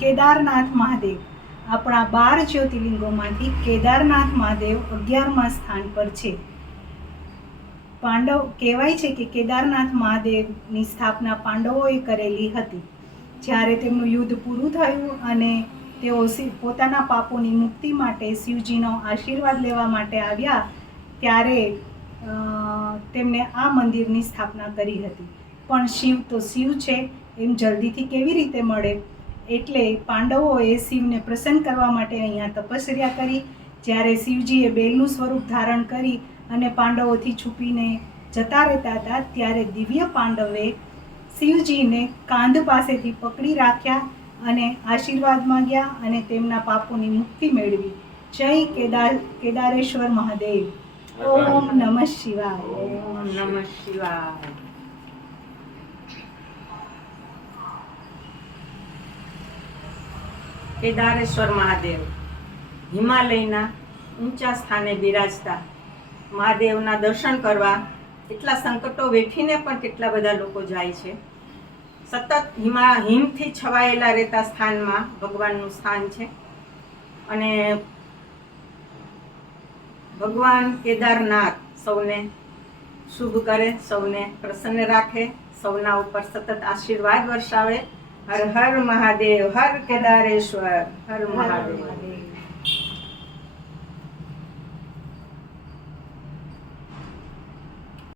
કેદારનાથ મહાદેવ આપણા 12 જ્યોતિર્લિંગોમાંથી કેદારનાથ મહાદેવ 11મા સ્થાન પર છે. પાંડવ કહેવાય છે કે કેદારનાથ મહાદેવની સ્થાપના પાંડવોએ કરેલી હતી. જ્યારે તેમનું યુદ્ધ પૂરું થયું અને તેઓ પોતાના પાપોની મુક્તિ માટે શિવજીનો આશીર્વાદ લેવા માટે આવ્યા ત્યારે તેમણે આ મંદિરની સ્થાપના કરી હતી. પણ શિવ તો શિવ છે, એમ જલ્દીથી કેવી રીતે મળે? એટલે પાંડવોએ શિવને પ્રસન્ન કરવા માટે અહીંયા તપશ્ચર્યા કરી. જ્યારે શિવજીએ બેલનું સ્વરૂપ ધારણ કરી અને પાંડવોથી છુપીને જતા રહેતા હતા ત્યારે દિવ્ય પાંડવે શિવજીને કાંધ પાસેથી પકડી રાખ્યા અને આશીર્વાદ માંગ્યા અને તેમના પાપોની મુક્તિ મેળવી. જય કેદારેશ્વર મહાદેવ. ઓમ નમઃ શિવાય. ઓમ નમઃ શિવાય. કેદારેશ્વર મહાદેવ હિમાલયના ઊંચા સ્થાને બિરાજતા મહાદેવના દર્શન કરવા કેટલા સંકટો વેઠીને પણ કેટલા બધા લોકો જાય છે. સતત હિમથી છવાયેલા રહેતા સ્થાનમાં ભગવાનનું સ્થાન છે અને ભગવાન કેદારનાથ સૌને શુભ કરે, સૌને પ્રસન્ન રાખે, સૌના ઉપર સતત આશીર્વાદ વર્ષાવે. હર હર મહાદેવ, હર કેદારેશ્વર, હર મહાદેવ.